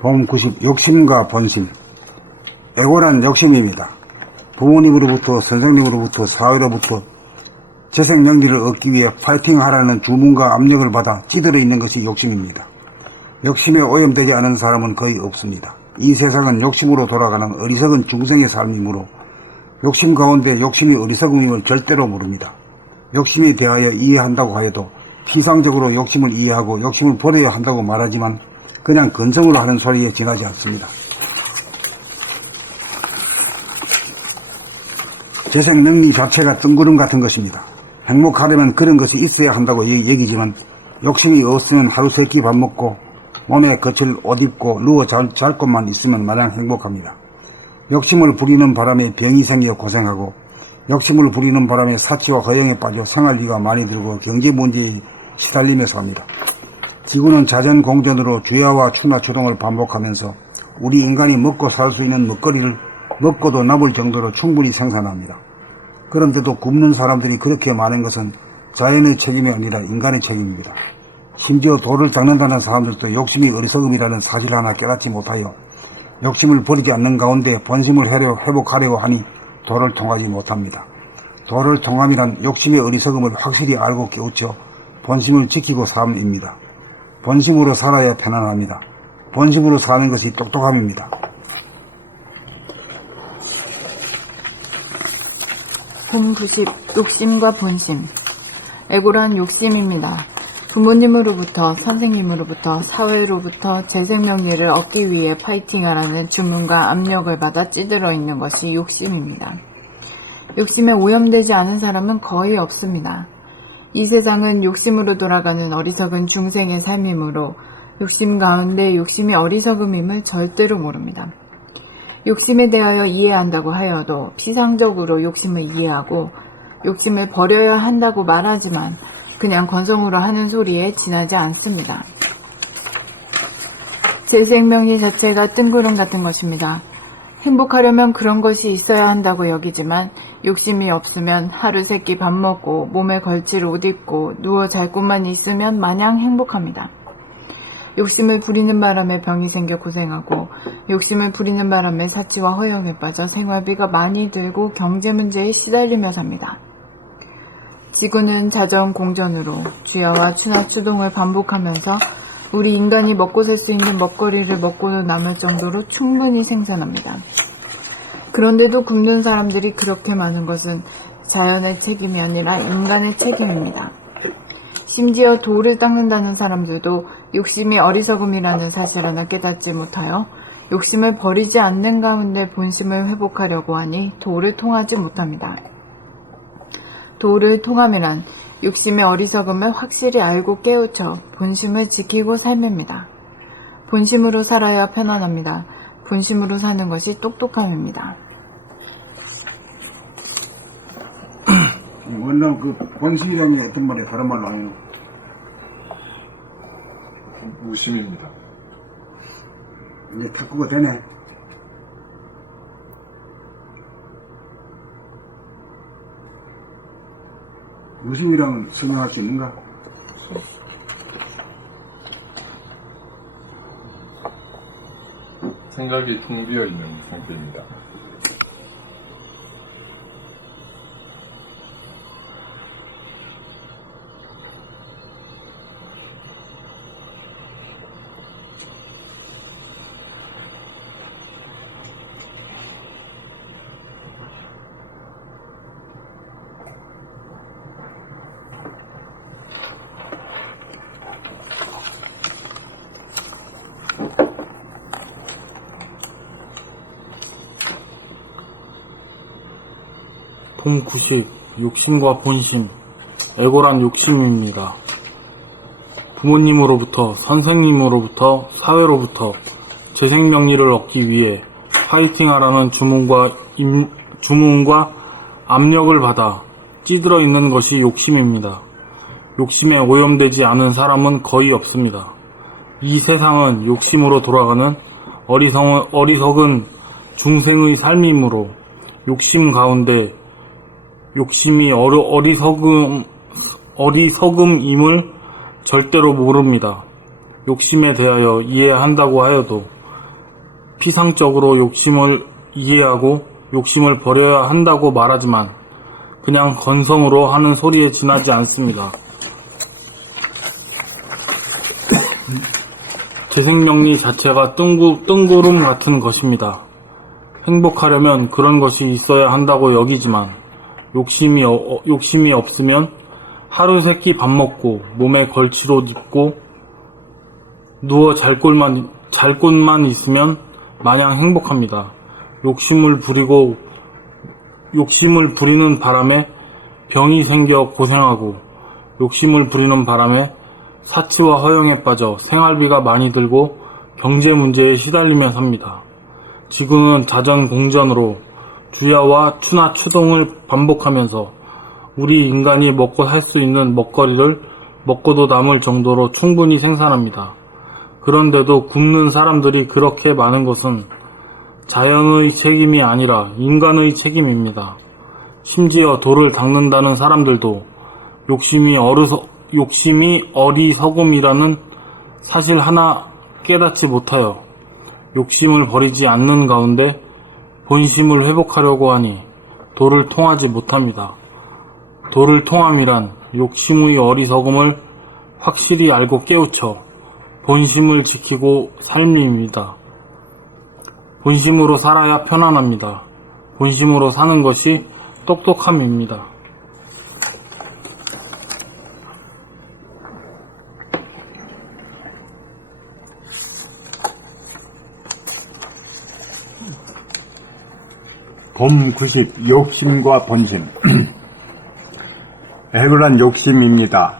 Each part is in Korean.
봄 90 욕심과 본심. 애고란 욕심입니다. 부모님으로부터, 선생님으로부터, 사회로부터 재생 명리를 얻기 위해 파이팅하라는 주문과 압력을 받아 찌들어 있는 것이 욕심입니다. 욕심에 오염되지 않은 사람은 거의 없습니다. 이 세상은 욕심으로 돌아가는 어리석은 중생의 삶이므로 욕심 가운데 욕심이 어리석음임을 절대로 모릅니다. 욕심에 대하여 이해한다고 하여도 피상적으로 욕심을 이해하고 욕심을 버려야 한다고 말하지만 그냥 근성으로 하는 소리에 지나지 않습니다. 재생 능리 자체가 뜬구름 같은 것입니다. 행복하려면 그런 것이 있어야 한다고 얘기지만 욕심이 없으면 하루 세 끼 밥 먹고 몸에 거칠 옷 입고 누워 잘 곳만 있으면 마냥 행복합니다. 욕심을 부리는 바람에 병이 생겨 고생하고 욕심을 부리는 바람에 사치와 허영에 빠져 생활비가 많이 들고 경제 문제에 시달리며 삽니다. 지구는 자전공전으로 주야와 추나 추동을 반복하면서 우리 인간이 먹고 살 수 있는 먹거리를 먹고도 남을 정도로 충분히 생산합니다. 그런데도 굶는 사람들이 그렇게 많은 것은 자연의 책임이 아니라 인간의 책임입니다. 심지어 돌을 닦는다는 사람들도 욕심이 어리석음이라는 사실 하나 깨닫지 못하여 욕심을 버리지 않는 가운데 본심을 회복하려고 하니 도를 통하지 못합니다. 도를 통함이란 욕심의 어리석음을 확실히 알고 깨우쳐 본심을 지키고 삶입니다. 본심으로 살아야 편안합니다. 본심으로 사는 것이 똑똑함입니다. 봄 90 욕심과 본심. 애고란 욕심입니다. 부모님으로부터, 선생님으로부터, 사회로부터 재생명리를 얻기 위해 파이팅하라는 주문과 압력을 받아 찌들어 있는 것이 욕심입니다. 욕심에 오염되지 않은 사람은 거의 없습니다. 이 세상은 욕심으로 돌아가는 어리석은 중생의 삶이므로 욕심 가운데 욕심이 어리석음임을 절대로 모릅니다. 욕심에 대하여 이해한다고 하여도 피상적으로 욕심을 이해하고 욕심을 버려야 한다고 말하지만 그냥 건성으로 하는 소리에 지나지 않습니다. 재생명리 자체가 뜬구름 같은 것입니다. 행복하려면 그런 것이 있어야 한다고 여기지만 욕심이 없으면 하루 세 끼 밥 먹고 몸에 걸칠 옷 입고 누워 잘 곳만 있으면 마냥 행복합니다. 욕심을 부리는 바람에 병이 생겨 고생하고 욕심을 부리는 바람에 사치와 허영에 빠져 생활비가 많이 들고 경제 문제에 시달리며 삽니다. 지구는 자전공전으로 주야와 추나 추동을 반복하면서 우리 인간이 먹고 살 수 있는 먹거리를 먹고도 남을 정도로 충분히 생산합니다. 그런데도 굶는 사람들이 그렇게 많은 것은 자연의 책임이 아니라 인간의 책임입니다. 심지어 돌을 닦는다는 사람들도 욕심이 어리석음이라는 사실 하나 깨닫지 못하여 욕심을 버리지 않는 가운데 본심을 회복하려고 하니 도를 통하지 못합니다. 도를 통함이란 욕심의 어리석음을 확실히 알고 깨우쳐 본심을 지키고 삶입니다. 본심으로 살아야 편안합니다. 본심으로 사는 것이 똑똑함입니다. 원래 그 본심이라는 게 어떤 말이에요? 다른 말로 아니에요? 무심입니다. 이제 탁구가 되네. 무심이라면 설명할 수 있는가? 생각이 텅 비어 있는 상태입니다. 봄 90 욕심과 본심. 애고란 욕심입니다. 부모님으로부터, 선생님으로부터, 사회로부터 재생명리를 얻기 위해 파이팅하라는 주문과 압력을 받아 찌들어 있는 것이 욕심입니다. 욕심에 오염되지 않은 사람은 거의 없습니다. 이 세상은 욕심으로 돌아가는 어리석은 중생의 삶이므로 욕심 가운데 욕심이 어리석음임을 절대로 모릅니다. 욕심에 대하여 이해한다고 하여도 피상적으로 욕심을 이해하고 욕심을 버려야 한다고 말하지만 그냥 건성으로 하는 소리에 지나지 않습니다. 재생명리 자체가 뜬구름 같은 것입니다. 행복하려면 그런 것이 있어야 한다고 여기지만 욕심이 없으면 하루 세끼 밥 먹고 몸에 걸칠 옷 입고 누워 잘 곳만 있으면 마냥 행복합니다. 욕심을 부리는 바람에 병이 생겨 고생하고 욕심을 부리는 바람에 사치와 허영에 빠져 생활비가 많이 들고 경제 문제에 시달리며 삽니다. 지구는 자전공전으로 주야와 추나 추동을 반복하면서 우리 인간이 먹고 살 수 있는 먹거리를 먹고도 남을 정도로 충분히 생산합니다. 그런데도 굶는 사람들이 그렇게 많은 것은 자연의 책임이 아니라 인간의 책임입니다. 심지어 돌을 닦는다는 사람들도 욕심이 어리석음이라는 사실 하나 깨닫지 못하여 욕심을 버리지 않는 가운데 본심을 회복하려고 하니 도를 통하지 못합니다. 도를 통함이란 욕심의 어리석음을 확실히 알고 깨우쳐 본심을 지키고 삶입니다. 본심으로 살아야 편안합니다. 본심으로 사는 것이 똑똑함입니다. 봄 90 욕심과 본심. 애굴한 욕심입니다.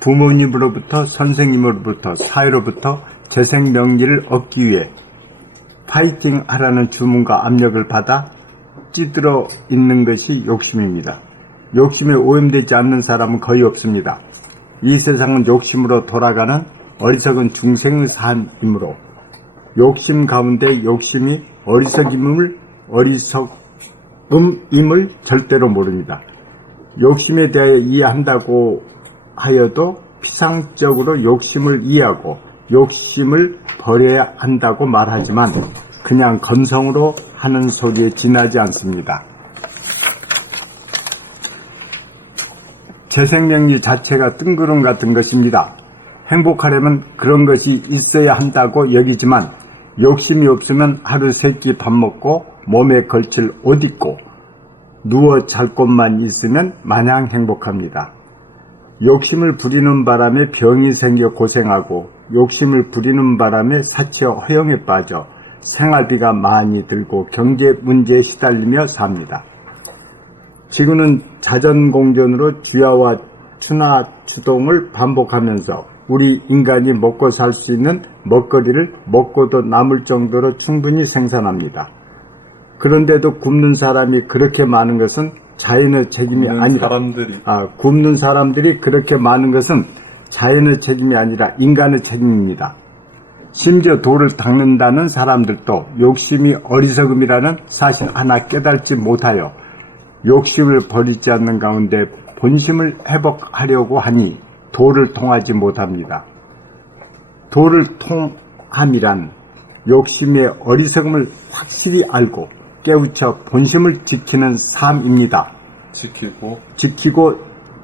부모님으로부터 선생님으로부터 사회로부터 재생명리를 얻기 위해 파이팅 하라는 주문과 압력을 받아 찌들어 있는 것이 욕심입니다. 욕심에 오염되지 않는 사람은 거의 없습니다. 이 세상은 욕심으로 돌아가는 어리석은 중생의 삶이므로 욕심 가운데 욕심이 어리석음임을 절대로 모릅니다. 욕심에 대하여 이해한다고 하여도 피상적으로 욕심을 이해하고 욕심을 버려야 한다고 말하지만 그냥 건성으로 하는 소리에 지나지 않습니다. 재생명리 자체가 뜬구름 같은 것입니다. 행복하려면 그런 것이 있어야 한다고 여기지만 욕심이 없으면 하루 세끼 밥 먹고 몸에 걸칠 옷 입고 누워 잘 곳만 있으면 마냥 행복합니다. 욕심을 부리는 바람에 병이 생겨 고생하고 욕심을 부리는 바람에 사치와 허영에 빠져 생활비가 많이 들고 경제 문제에 시달리며 삽니다. 지구는 자전공전으로 주야와 추나 추동을 반복하면서 우리 인간이 먹고 살 수 있는 먹거리를 먹고도 남을 정도로 충분히 생산합니다. 그런데도 굶는 사람이 그렇게 많은 것은 자연의 책임이 아니라 굶는 사람들이 그렇게 많은 것은 자연의 책임이 아니라 인간의 책임입니다. 심지어 돌을 닦는다는 사람들도 욕심이 어리석음이라는 사실 하나 깨닫지 못하여 욕심을 버리지 않는 가운데 본심을 회복하려고 하니 도를 통하지 못합니다. 도를 통함이란 욕심의 어리석음을 확실히 알고 깨우쳐 본심을 지키는 삶입니다.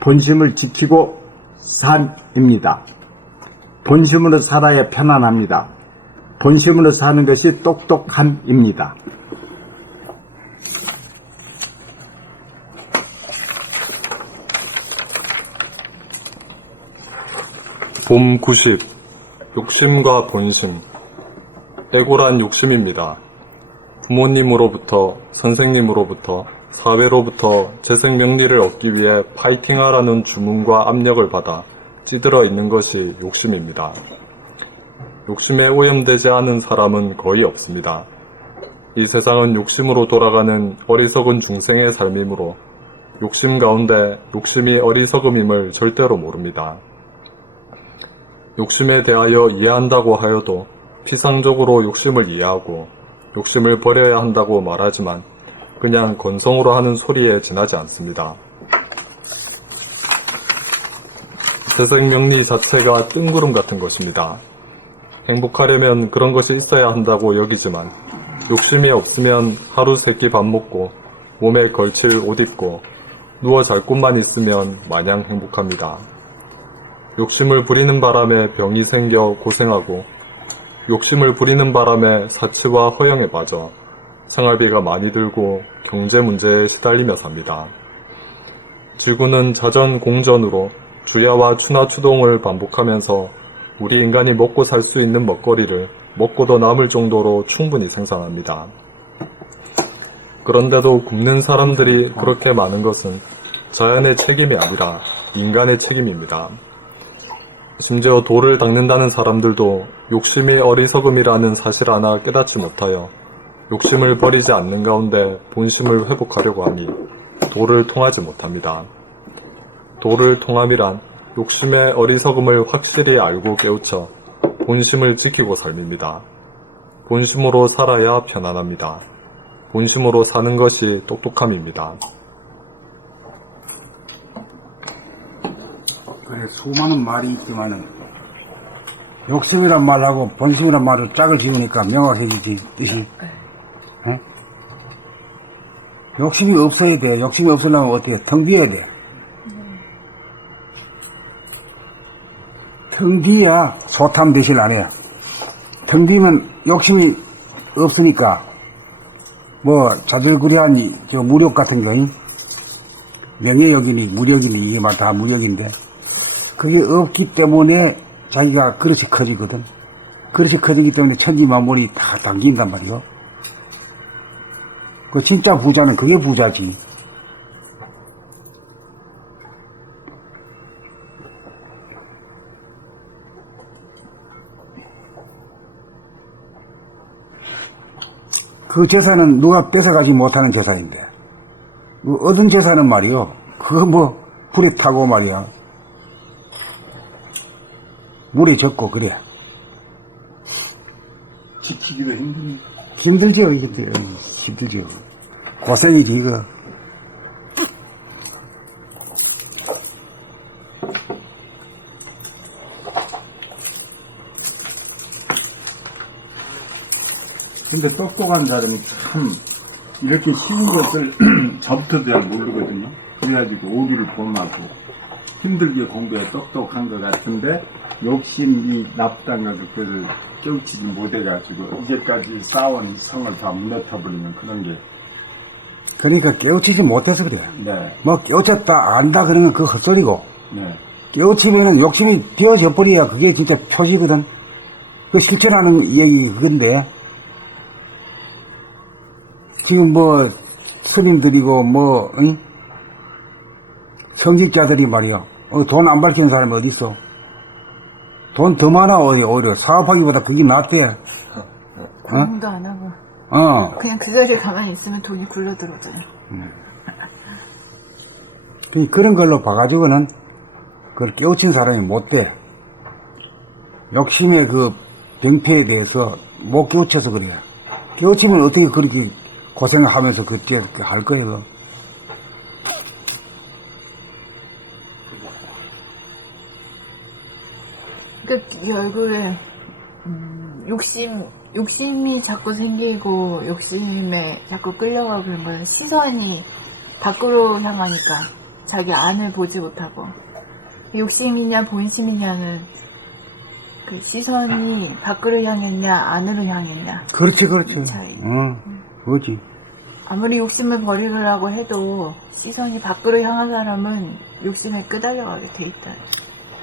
본심을 지키고 삶입니다. 본심으로 살아야 편안합니다. 본심으로 사는 것이 똑똑함입니다. 봄 90 욕심과 본심. 애골한 욕심입니다. 부모님으로부터 선생님으로부터 사회로부터 재생명리를 얻기 위해 파이팅하라는 주문과 압력을 받아 찌들어 있는 것이 욕심입니다. 욕심에 오염되지 않은 사람은 거의 없습니다. 이 세상은 욕심으로 돌아가는 어리석은 중생의 삶이므로 욕심 가운데 욕심이 어리석음임을 절대로 모릅니다. 욕심에 대하여 이해한다고 하여도 피상적으로 욕심을 이해하고 욕심을 버려야 한다고 말하지만 그냥 건성으로 하는 소리에 지나지 않습니다. 재생명리 자체가 뜬구름 같은 것입니다. 행복하려면 그런 것이 있어야 한다고 여기지만 욕심이 없으면 하루 세 끼 밥 먹고 몸에 걸칠 옷 입고 누워 잘 곳만 있으면 마냥 행복합니다. 욕심을 부리는 바람에 병이 생겨 고생하고 욕심을 부리는 바람에 사치와 허영에 빠져 생활비가 많이 들고 경제 문제에 시달리며 삽니다. 지구는 자전공전으로 주야와 추나추동을 반복하면서 우리 인간이 먹고 살 수 있는 먹거리를 먹고도 남을 정도로 충분히 생산합니다. 그런데도 굶는 사람들이 그렇게 많은 것은 자연의 책임이 아니라 인간의 책임입니다. 심지어 돌을 닦는다는 사람들도 욕심이 어리석음이라는 사실 하나 깨닫지 못하여 욕심을 버리지 않는 가운데 본심을 회복하려고 하니 도를 통하지 못합니다. 도를 통함이란 욕심의 어리석음을 확실히 알고 깨우쳐 본심을 지키고 삶입니다. 본심으로 살아야 편안합니다. 본심으로 사는 것이 똑똑함입니다. 그래, 수많은 말이 있지만은 욕심이란 말하고 본심이란 말을 짝을 지으니까 명확해지지, 뜻이. 에? 욕심이 없어야 돼. 욕심이 없으려면 어떻게 해? 텅 비어야 돼. 텅 비야 소탐 대실 안 해. 텅 비면 욕심이 없으니까 뭐 자질구레한 저 무력 같은 거, 명예욕이니 무력이니 이게 막 다 무력인데 그게 없기 때문에 자기가 그릇이 커지거든. 그릇이 커지기 때문에 천지만물이 다 당긴단 말이요. 그 진짜 부자는 그게 부자지. 그 재산은 누가 뺏어가지 못하는 재산인데, 얻은 재산은 말이요, 그거 뭐 불에 타고 말이야, 물에 젖고 그래. 지키기도 힘들죠, 이게. 힘들죠. 고생이지, 이거. 근데 똑똑한 사람이 참 이렇게 쉬운 것을 저부터 잘 모르거든요. 그래가지고 오류를 범하고 힘들게 공부해 똑똑한 것 같은데 욕심이 나쁘다는 것을 깨우치지 못해가지고 이제까지 쌓아온 성을 다 무너뜨려버리는 그런 게. 그러니까 깨우치지 못해서 그래. 네, 뭐 깨우쳤다, 안다, 그런 건 그거 헛소리고, 네, 깨우치면은 욕심이 비워져 버려야 그게 진짜 표지거든. 그 실천하는 얘기 그건데, 지금 뭐, 스님들이고, 뭐, 응? 성직자들이 말이야. 돈 안 밝히는 사람이 어딨어? 돈 더 많아, 오히려. 사업하기보다 그게 낫대. 공부도 안 하고 그냥 그 자리에 가만히 있으면 돈이 굴러 들어오잖아요. 그런 걸로 봐가지고는, 그걸 깨우친 사람이 못 돼. 욕심의 그 병폐에 대해서 못 깨우쳐서 그래. 깨우치면 어떻게 그렇게 고생을 하면서 그때 할 거예요. 그러니까 결국에 욕심이 자꾸 생기고 욕심에 자꾸 끌려가고 그런 거는 시선이 밖으로 향하니까 자기 안을 보지 못하고, 욕심이냐 본심이냐는 그 시선이 밖으로 향했냐 안으로 향했냐 그렇지, 그렇지. 이 차이. 그거지. 아무리 욕심을 버리려고 해도 시선이 밖으로 향한 사람은 욕심에 끄달려가게 돼 있다.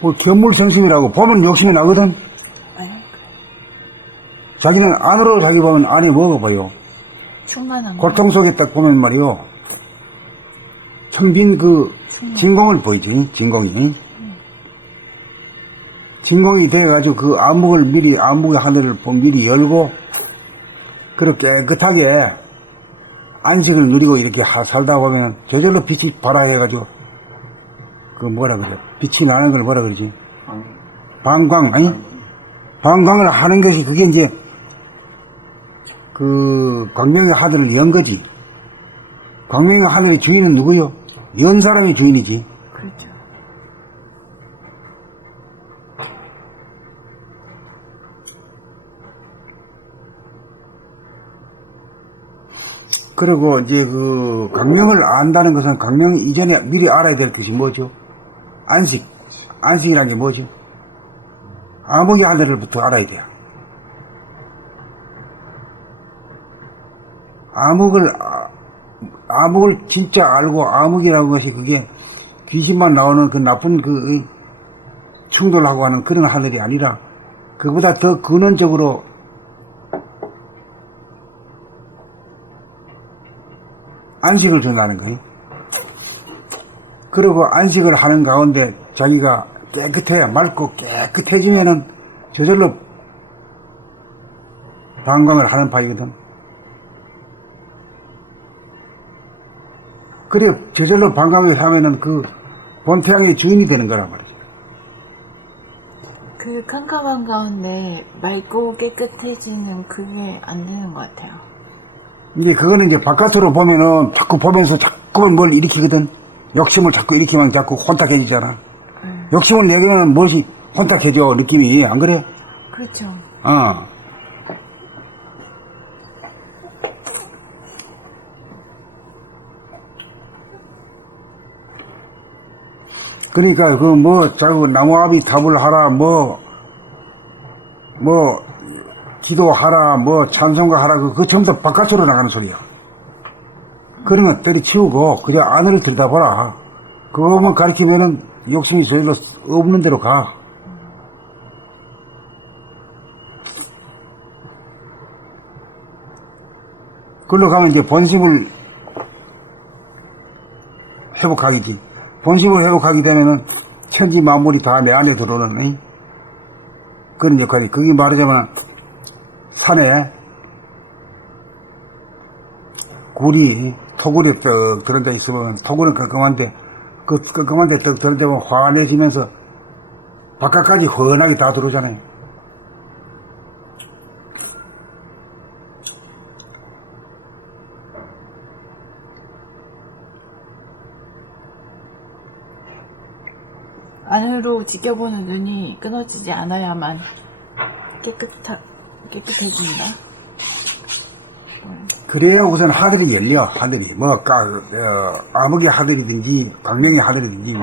뭐, 견물성심이라고 보면 욕심이 나거든? 네, 자기는 안으로 자기 보면 안에 뭐가 보여? 충만한 거. 고통 속에 딱 보면 말이요. 텅빈 그 진공을 보이지, 진공이. 진공이 돼가지고 그 암묵의 하늘을 미리 열고, 그렇게 깨끗하게 안식을 누리고 이렇게 살다 보면 저절로 빛이 발화해가지고, 그 뭐라 그래? 빛이 나는 걸 뭐라 그러지? 방광, 아니? 방광을 하는 것이 그게 이제 그 광명의 하늘을 연 거지. 광명의 하늘의 주인은 누구요? 연 사람이 주인이지. 그렇죠. 그리고 이제 그 강명을 안다는 것은 강명 이전에 미리 알아야 될 것이 뭐죠? 안식이라는 게 뭐죠? 암흑의 하늘부터 알아야 돼요. 암흑을 진짜 알고 암흑이라는 것이 그게 귀신만 나오는 그 나쁜 그 충돌하고 하는 그런 하늘이 아니라 그보다 더 근원적으로 안식을 전하는 거예요. 그리고 안식을 하는 가운데 자기가 깨끗해야 맑고 깨끗해지면은 저절로 방광을 하는 바이거든. 그래 저절로 방광을 하면은 그 본태양의 주인이 되는 거란 말이죠. 그 캄캄한 가운데 맑고 깨끗해지는 그게 안 되는 것 같아요. 이제 그거는 이제 바깥으로 보면은 자꾸 보면서 자꾸 뭘 일으키거든. 욕심을 자꾸 일으키면 자꾸 혼탁해지잖아. 욕심을 내기면 무엇이 혼탁해져 느낌이 안 그래? 그렇죠. 그러니까 그 뭐 자꾸 나무아비 탑을 하라 뭐 기도하라 뭐 찬송가 하라 그거 전부 다 바깥으로 나가는 소리야. 그런 거 때려치우고 그냥 안을 들여다보라. 그거만 가르치면은 욕심이 저절로 없는 대로 가. 그걸로 가면 이제 본심을 회복하기지. 본심을 회복하게 되면은 천지 만물이 다 내 안에 들어오는 그런 역할이. 그게 말하자면 산에 굴이 토굴이 떡 들어져 있으면 토굴은 끄끄만데 그 끄끄만데 떡 들어져면 환해지면서 바깥까지 훤하게 다 들어오잖아요. 안으로 지켜보는 눈이 끊어지지 않아야만 깨끗해진다. 그래야 우선 하늘이 열려. 하늘이 암흑의 하늘이든지 광명의 하늘이든지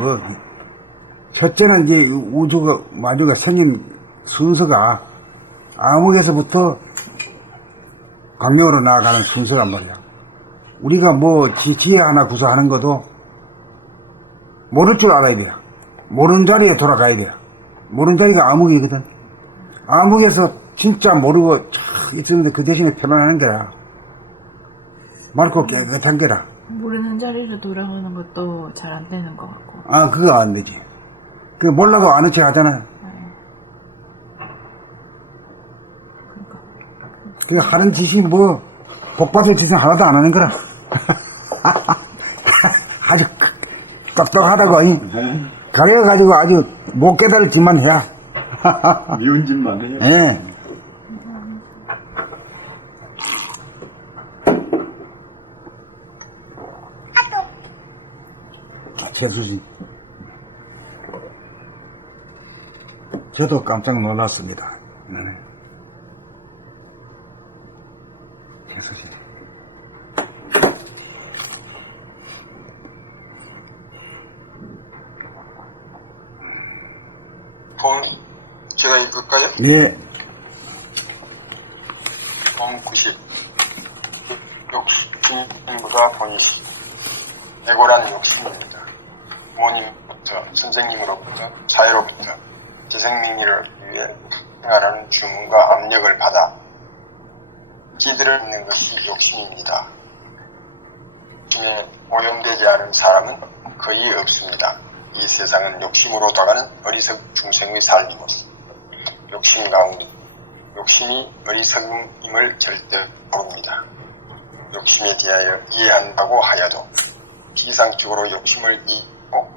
첫째는 이제 우주가 마주가 생긴 순서가 암흑에서부터 광명으로 나아가는 순서란 말이야. 우리가 지혜 하나 구사하는 것도 모를 줄 알아야 돼요. 모르는 자리에 돌아가야 돼요. 모르는 자리가 암흑이거든. 암흑에서 진짜 모르고 있었는데 그 대신에 편안한 거야. 맑고 깨끗한 거라. 모르는 자리로 돌아가는 것도 잘 안 되는 것 같고. 그거 안 되지. 그 몰라도 아는 척 하잖아. 그 하는 짓이 복받을 짓은 하나도 안 하는 거라. 아주 똑똑하다고, 가려가지고 아주 못 깨달을 짓만 해야. 미운 짓만 해요. 예. 최수진. 저도 깜짝 놀랐습니다. 네. 최수진. 제가 읽을까요? 네. 봄 90. 욕심보다 본이시. 애고란 욕심입니다. 부모님부터 선생님으로부터 사회로부터 재생민리를 위해 생활하는 주문과 압력을 받아 찌들어 있는 것이 욕심입니다. 욕심에 오염되지 않은 사람은 거의 없습니다. 이 세상은 욕심으로 다가는 어리석은 중생의 삶이고 욕심 가운데 욕심이 어리석음임을 절대 모릅니다. 욕심에 대하여 이해한다고 하여도 피상적으로 욕심을 이기고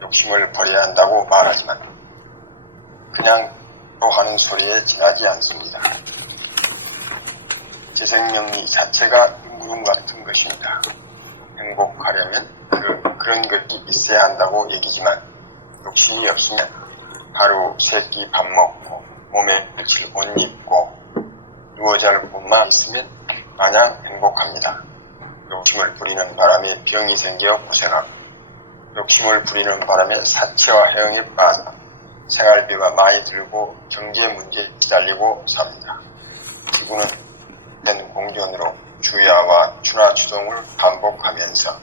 욕심을 버려야 한다고 말하지만 그냥 하는 소리에 지나지 않습니다. 재생명리 자체가 무름 같은 것입니다. 행복하려면 그런 것이 있어야 한다고 얘기지만 욕심이 없으면 하루 세 끼 밥 먹고 몸에 며칠 옷 입고 누워 잘 곳만 있으면 마냥 행복합니다. 욕심을 부리는 바람에 병이 생겨 고생하고 욕심을 부리는 바람에 사치와 해영에 빠져 생활비가 많이 들고 경제 문제에 시달리고 삽니다. 지구는 된 공전으로 주야와 추나추동을 반복하면서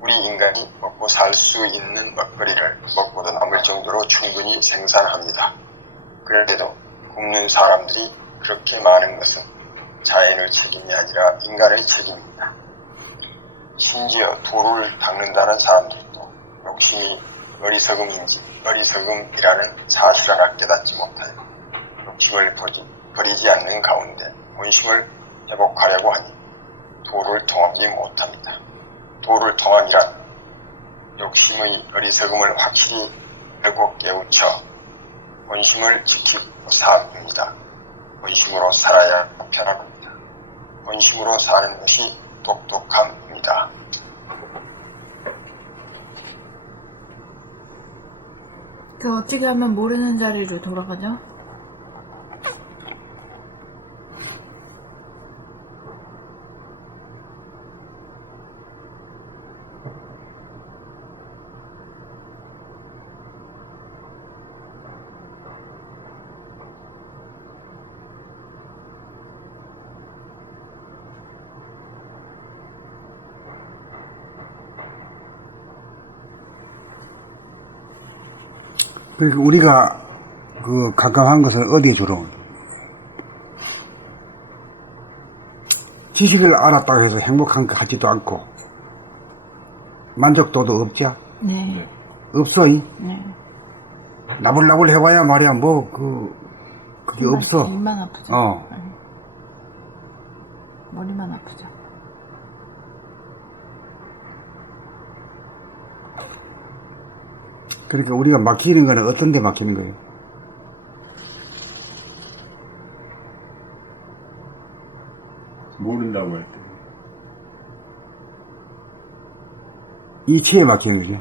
우리 인간이 먹고 살 수 있는 먹거리를 먹고도 남을 정도로 충분히 생산합니다. 그런데도 굶는 사람들이 그렇게 많은 것은 자연의 책임이 아니라 인간의 책임입니다. 심지어 도를 닦는다는 사람들도 욕심이 어리석음인지 어리석음이라는 사실 하나 깨닫지 못하여 욕심을 버리지 않는 가운데 본심을 회복하려고 하니 도를 통하지 못합니다. 도를 통함이란 욕심의 어리석음을 확실히 알고 깨우쳐 본심을 지키고 삽니다. 본심으로 살아야 편합니다. 본심으로 사는 것이 똑똑함입니다. 그 어떻게 하면 모르는 자리로 돌아가죠? 그러니까 우리가 그 가까운 것을 어디에 주로 지식을 알았다고 해서 행복한 것 같지도 않고 만족도도 없자 네. 없어. 네. 나불나불 해봐야 말이야 그게 없어. 입만 아프죠. 네. 머리만 아프죠. 그러니까 우리가 막히는 거는 어떤 데 막히는 거예요? 모른다고 할 때. 이치에 막히는 거죠.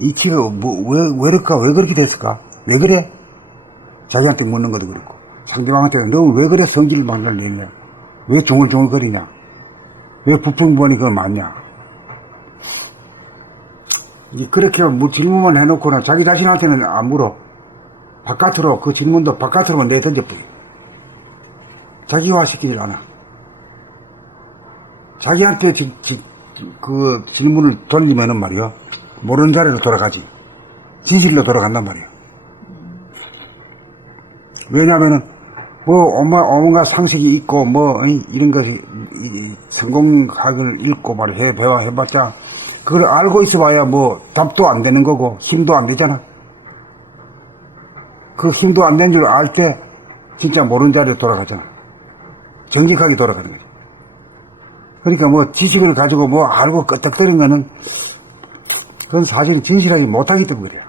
이치가 왜 그렇게 됐을까? 왜 그래? 자기한테 묻는 것도 그렇고 상대방한테 너 왜 그래 성질을 만날 내냐? 왜 중얼중얼거리냐? 왜 부평번이 그걸 맞냐? 그렇게 질문만 해놓고는 자기 자신한테는 안 물어. 바깥으로, 그 질문도 바깥으로만 내던져버려. 자기화 시키질 않아. 자기한테 그 질문을 돌리면은 말이야. 모르는 자리로 돌아가지. 진실로 돌아간단 말이야. 왜냐면은, 온갖 상식이 있고, 이런 것이, 성공학을 읽고 말이야. 배워봤자, 그걸 알고 있어봐야 답도 안 되는 거고 힘도 안 되잖아. 그 힘도 안 되는 줄 알 때 진짜 모르는 자리로 돌아가잖아. 정직하게 돌아가는 거지. 그러니까 지식을 가지고 알고 끄떡거리는 거는 그건 사실은 진실하지 못하기 때문에 그래요.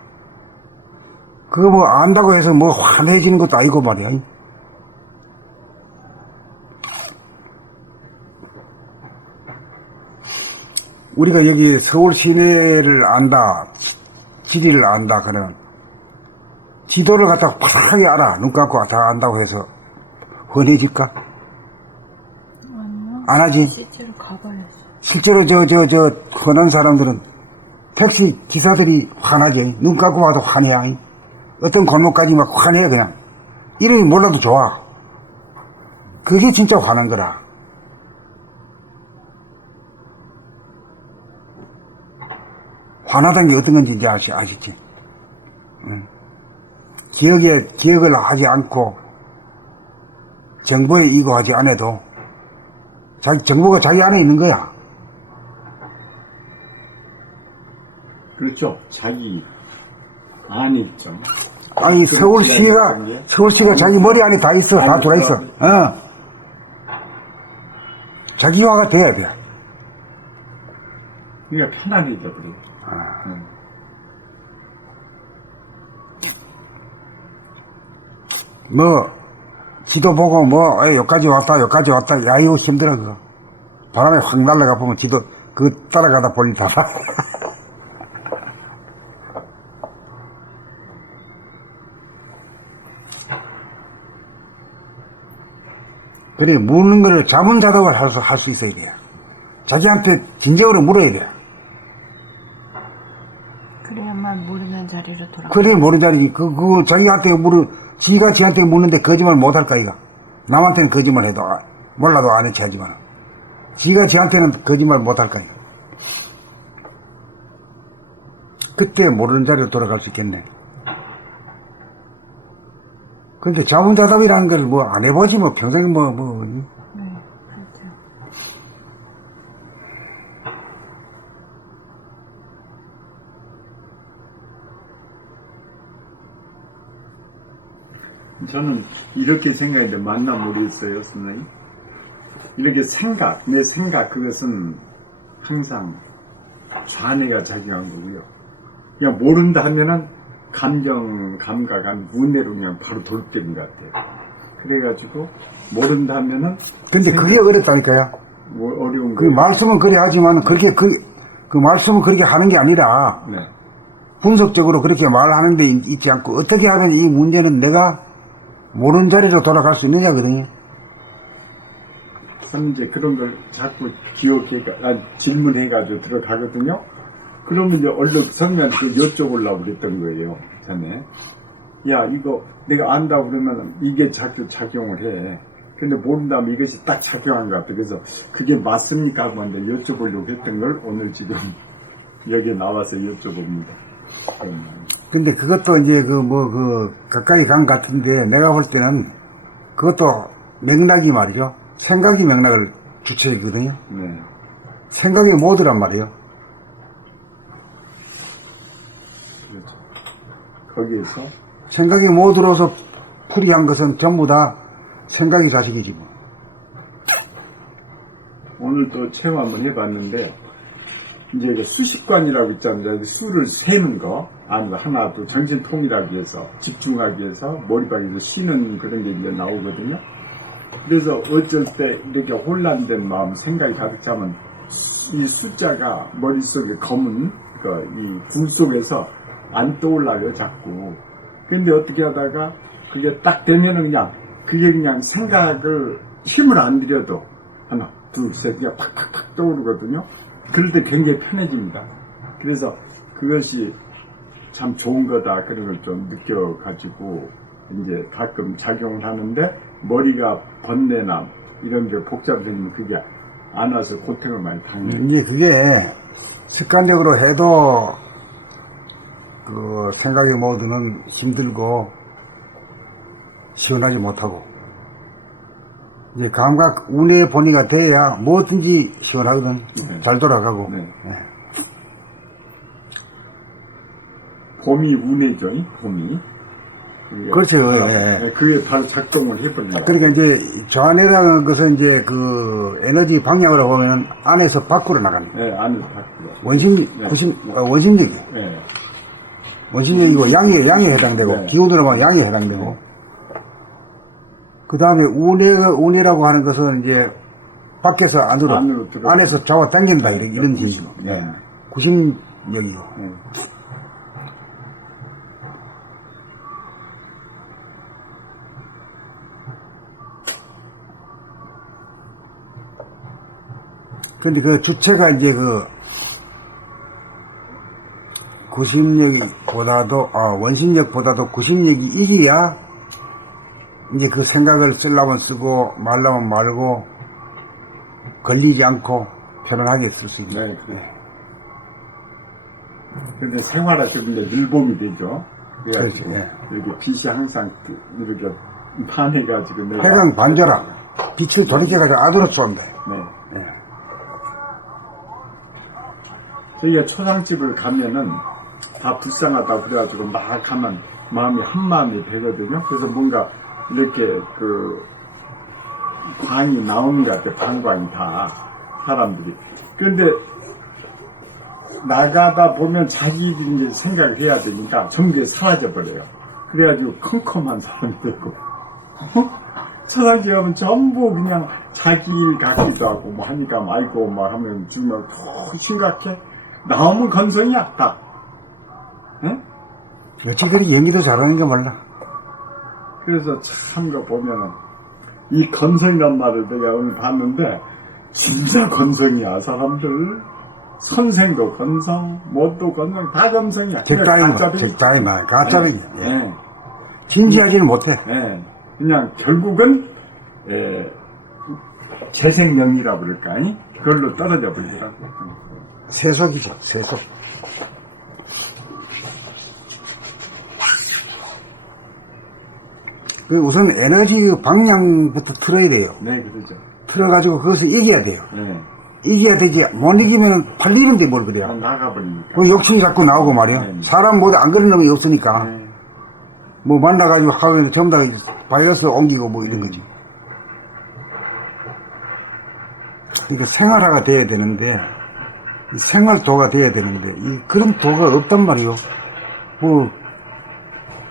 그거 안다고 해서 환해지는 것도 아니고 말이야. 우리가 여기 서울 시내를 안다, 지리를 안다, 그러면 지도를 갖다가 파랗게 알아. 눈 감고 다 안다고 해서 훤해질까? 아니요. 안 하지? 실제로 가봐야죠. 실제로 흔한 사람들은 택시 기사들이 환하지. 눈 감고 봐도 환해. 어떤 골목까지 막 환해, 그냥. 이름이 몰라도 좋아. 그게 진짜 환한 거라. 환하다는 게 어떤 건지 이제 아시지? 기억을 하지 않고 정보에 이거하지 않아도 정보가 자기 안에 있는 거야. 그렇죠. 자기 안에 있죠. 아니, 서울시가 자기 머리 안에 다 있어. 다 들어있어. 자기화가 돼야 돼. 그러니까 편안해져 버려. 지도 보고 여기까지 왔다. 야, 이거 힘들어, 그거. 바람에 확 날아가 보면 지도, 따라가다 볼일 다. 그래, 묻는 거를 자문자답을 할 수 있어야 돼요. 자기한테 진정으로 물어야 돼. 그래야만 모르는 자리로 돌아가. 그래, 모르는 자리지. 그거 자기한테 지가 지한테 묻는데 거짓말 못 할까, 이가. 남한테는 거짓말 해도, 몰라도 안 해치 하지만. 지가 지한테는 거짓말 못 할까, 이가. 그때 모르는 자리로 돌아갈 수 있겠네. 근데 자문자답이라는 걸 뭐 안 해보지, 뭐, 평생 네, 그렇죠. 저는 이렇게 생각했는데 맞나 모르겠어요, 선생님. 이렇게 내 생각, 그것은 항상 좌뇌가 작용한 거고요. 그냥 모른다 하면은 감정, 감각한 문해로 그냥 바로 돌입되는 것 같아요. 그래가지고, 모른다 하면은. 근데 그게 어렵다니까요. 뭐 어려운 그 거. 말씀은 그래 하지만, 그 말씀은 그렇게 하는 게 아니라, 네. 분석적으로 그렇게 말하는 데 있지 않고, 어떻게 하면 이 문제는 내가 모르는 자리로 돌아갈 수 있느냐거든요. 저는 이제 그런 걸 자꾸 질문해가지고 들어가거든요. 그러면 이제 얼른 선생님한테 여쭤보려고 그랬던 거예요, 전에. 야, 이거 내가 안다고 그러면 이게 자꾸 작용을 해. 근데 모른다면 이것이 딱 작용한 것 같아. 그래서 그게 맞습니까? 하고 이제 여쭤보려고 했던 걸 오늘 지금 여기에 나와서 여쭤봅니다. 근데 그것도 이제 가까이 간 같은데, 내가 볼 때는 그것도 맥락이 말이죠. 생각이 맥락을 주체이거든요. 네. 생각이 모두란 말이에요. 그렇죠. 거기에서 생각이 모두로서 풀이한 것은 전부 다 생각이 자식이지 뭐. 오늘 또 체험 한번 해봤는데, 이제 그 수식관이라고 있잖아요. 수를 세는 거, 하나 또 정신 통일하기 위해서, 집중하기 위해서, 머리방에서 쉬는 그런 게 이제 나오거든요. 그래서 어쩔 때 이렇게 혼란된 마음, 생각이 가득 차면 이 숫자가 머릿속에 검은 이 굴 속에서 안 떠올라요, 자꾸. 근데 어떻게 하다가 그게 딱 되면은 그게 그냥 생각을 힘을 안 들여도 하나, 둘, 셋, 그냥 팍팍팍 떠오르거든요. 그럴 때 굉장히 편해집니다. 그래서 그것이 참 좋은 거다, 그런 걸 좀 느껴가지고 이제 가끔 작용을 하는데, 머리가 번뇌나 이런 게 복잡해지면 그게 안 와서 고통을 많이 당해요. 이제 그게 습관적으로 해도 그 생각의 모두는 힘들고 시원하지 못하고, 이제 감각 운의 본의가 돼야 뭐든지 시원하거든. 네. 잘 돌아가고. 네. 네. 봄이 운해죠, 봄이. 그렇죠. 예. 그게 다 작동을 해버립니다. 그러니까 이제 좌뇌라는 것은 이제 그 에너지 방향으로 보면 안에서 밖으로 나가는 거예요. 네, 안에서 밖으로. 원심력이. 네. 원심력이고 양에 해당되고, 네. 기운으로 보면 양에 해당되고, 그 다음에 운해라고 하는 것은 이제 밖에서 안으로 들어가. 안에서 잡아 당긴다, 이런 구심. 식이고. 네. 구심력이고. 네. 근데 그 주체가 이제 원심력보다도 구심력이 이기야 이제 그 생각을 쓰려면 쓰고 말려면 말고 걸리지 않고 편안하게 쓸 수 있는. 네, 그래. 근데 생활하시는 분들 늘봄이 되죠. 그래가지고 그렇지, 예. 이렇게 빛이 항상 이렇게 반해가지고 내가. 해강 반절아. 빛을 돌이켜가지고 아들로 쏜대. 네. 예. 저희가 초상집을 가면은 다 불쌍하다고 그래가지고 막 하면 마음이 한마음이 되거든요. 그래서 뭔가 이렇게 광이 나오는 것 같아요. 방광이 다 사람들이. 그런데 나가다 보면 자기들이 이제 생각을 해야 되니까 전부 사라져버려요. 그래가지고 컴컴한 사람이 되고 초상집 가면 전부 그냥 자기 일 같기도 하고 뭐 하니까 아이고 막 하면 정말 심각해. 나오면 건성이야, 딱. 응? 어찌 그리 연기도 잘하는가 몰라. 그래서 참 거 보면은, 이 건성이란 말을 내가 오늘 봤는데, 진짜 건성이야, 사람들. 선생도 건성, 못도 건성, 다 건성이야. 잭다이마, 가짜배기. 예. 네. 진지하지는 못해. 네. 그냥 결국은, 재생명이라 그럴까? 그걸로 떨어져 버리더라고. 세속이죠, 세속. 우선 에너지 방향부터 틀어야 돼요. 네, 그러죠. 틀어가지고 그것을 이겨야 돼요. 네. 이겨야 되지. 못 이기면 팔리는데 뭘 그래요. 나가버리니까. 그 욕심이 자꾸 나오고 말이야. 네. 사람 모두 안 그런 놈이 없으니까. 네. 뭐 만나가지고 하면 전부 다 바이러스 옮기고 뭐 이런 거지. 그러니까 생활화가 돼야 되는데, 이 생활도가 돼야 되는데, 그런 도가 없단 말이요. 뭐,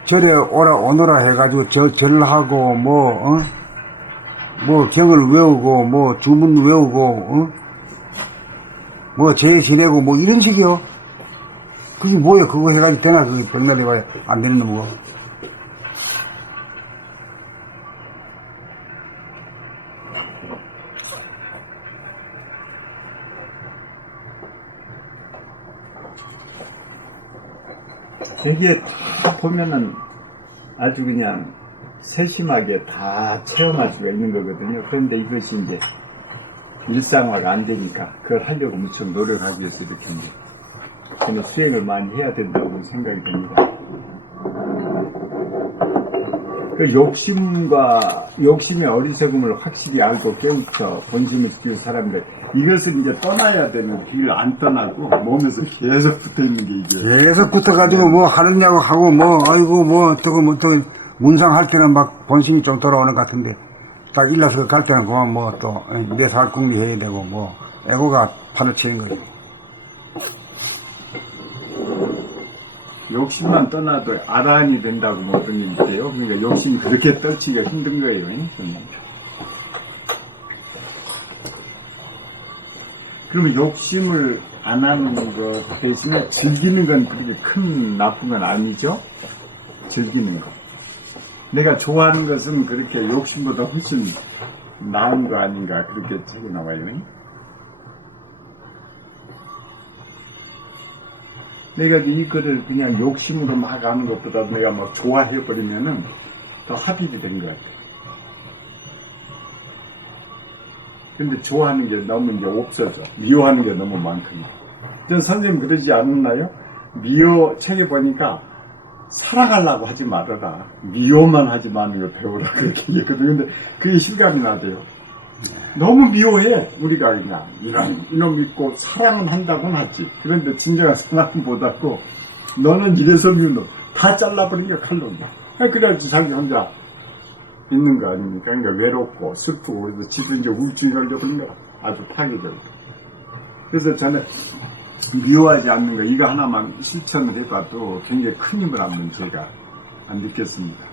절에 오너라 해가지고 절하고, 뭐 경을 외우고, 뭐 주문 외우고, 뭐 제 지내고, 뭐 이런 식이요. 그게 뭐예요? 그거 해가지고 되나? 그게 백날에 봐야 안 되는 놈이고. 여기에 다 보면은 아주 그냥 세심하게 다 체험할 수가 있는 거거든요. 그런데 이것이 이제 일상화가 안 되니까 그걸 하려고 무척 노력하기 위해서 이렇게 저는 수행을 많이 해야 된다고 생각이 됩니다. 그 욕심의 어리석음을 확실히 알고 깨우쳐 본심을 지키는 사람들, 이것을 이제 떠나야 되는 길을 안 떠나고 몸에서 계속 붙어 있는 게 이게. 계속 붙어가지고 뭐 하느냐고 하고 뭐 아이고 뭐 또 문상할 때는 막 본심이 좀 돌아오는 것 같은데 딱 일러서 갈 때는 그만 뭐 또 내 살궁리 해야 되고 뭐 에고가 판을 치는 거지. 욕심만 떠나도 아라한이 된다고 뭐 어떤 게 있대요. 그러니까 욕심이 그렇게 떨치기가 힘든 거예요. 그러면 욕심을 안 하는 것 대신에 즐기는 건 그렇게 큰 나쁜 건 아니죠? 즐기는 거. 내가 좋아하는 것은 그렇게 욕심보다 훨씬 나은 거 아닌가, 그렇게 책이 나와요. 내가 이거를 그냥 욕심으로 막 하는 것보다 내가 막 좋아해버리면은 더 합의가 된 것 같아. 근데 좋아하는 게 너무 이제 없어져. 미워하는 게 너무 많거든요. 전 선생님 그러지 않았나요? 책에 보니까 사랑하려고 하지 말아라. 미워만 하지 마는 걸 배우라. 그렇게 얘기했거든요. 근데 그게 실감이 나대요. 너무 미워해. 우리가 그냥 이놈 믿고 사랑은 한다고는 하지. 그런데 진정한 사랑은 못하고 너는 이래서 미운 다 잘라버리니까 칼로. 그래야지 자기 혼자 있는 거 아닙니까? 그러니까 외롭고 슬프고 그래서 지도 이제 우울증이 걸려버린 거 아주 파괴적이고. 그래서 저는 미워하지 않는 거 이거 하나만 실천을 해봐도 굉장히 큰 힘을 얻는 제가 느꼈습니다.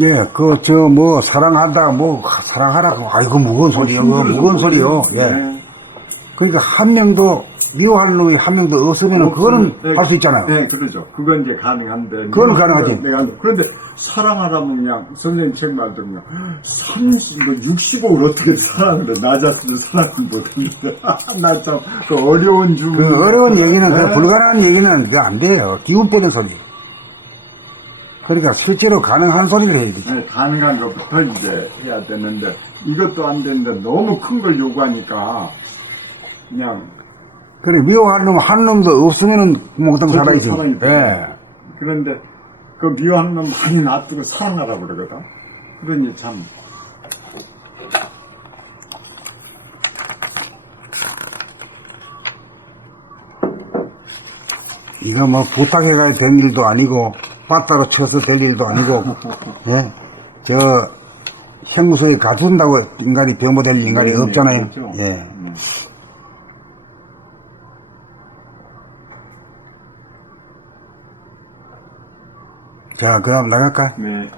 예, 사랑한다, 사랑하라고, 아이고, 무거운 소리요, 무거운 소리요, 예. 네. 그러니까 한 명도, 미워할 놈이 한 명도 없으면 그거는 할 수 있잖아요. 네, 그러죠. 그건 이제 가능한데. 그건 가능하지. 그런데 사랑하라면 그냥, 선생님 책 말들면, 65를 어떻게 사랑하는데, 나 자신을 사랑하지 못합니다. 나 참, 그 어려운 중. 그 어려운 얘기는, 그 불가능한 얘기는 그거 안 돼요. 기운 빼는 소리. 그러니까 실제로 가능한 소리를 해야 되지. 네, 가능한 것부터 이제 해야 되는데, 이것도 안 되는데, 너무 큰 걸 요구하니까, 그냥. 그래, 미워하는 놈, 한 놈도 없으면은, 몽땅 살아야지. 예. 그런데, 그 미워하는 놈 많이 놔두고 사랑하라고 그러거든. 그러니 참. 이거 뭐 부탁해가야 될 일도 아니고, 빠따로 쳐서 될 일도 아니고, 예. 형무소에 가둔다고 인간이 변모될 인간이 네, 없잖아요. 그렇죠. 예. 자, 그럼 나갈까? 네.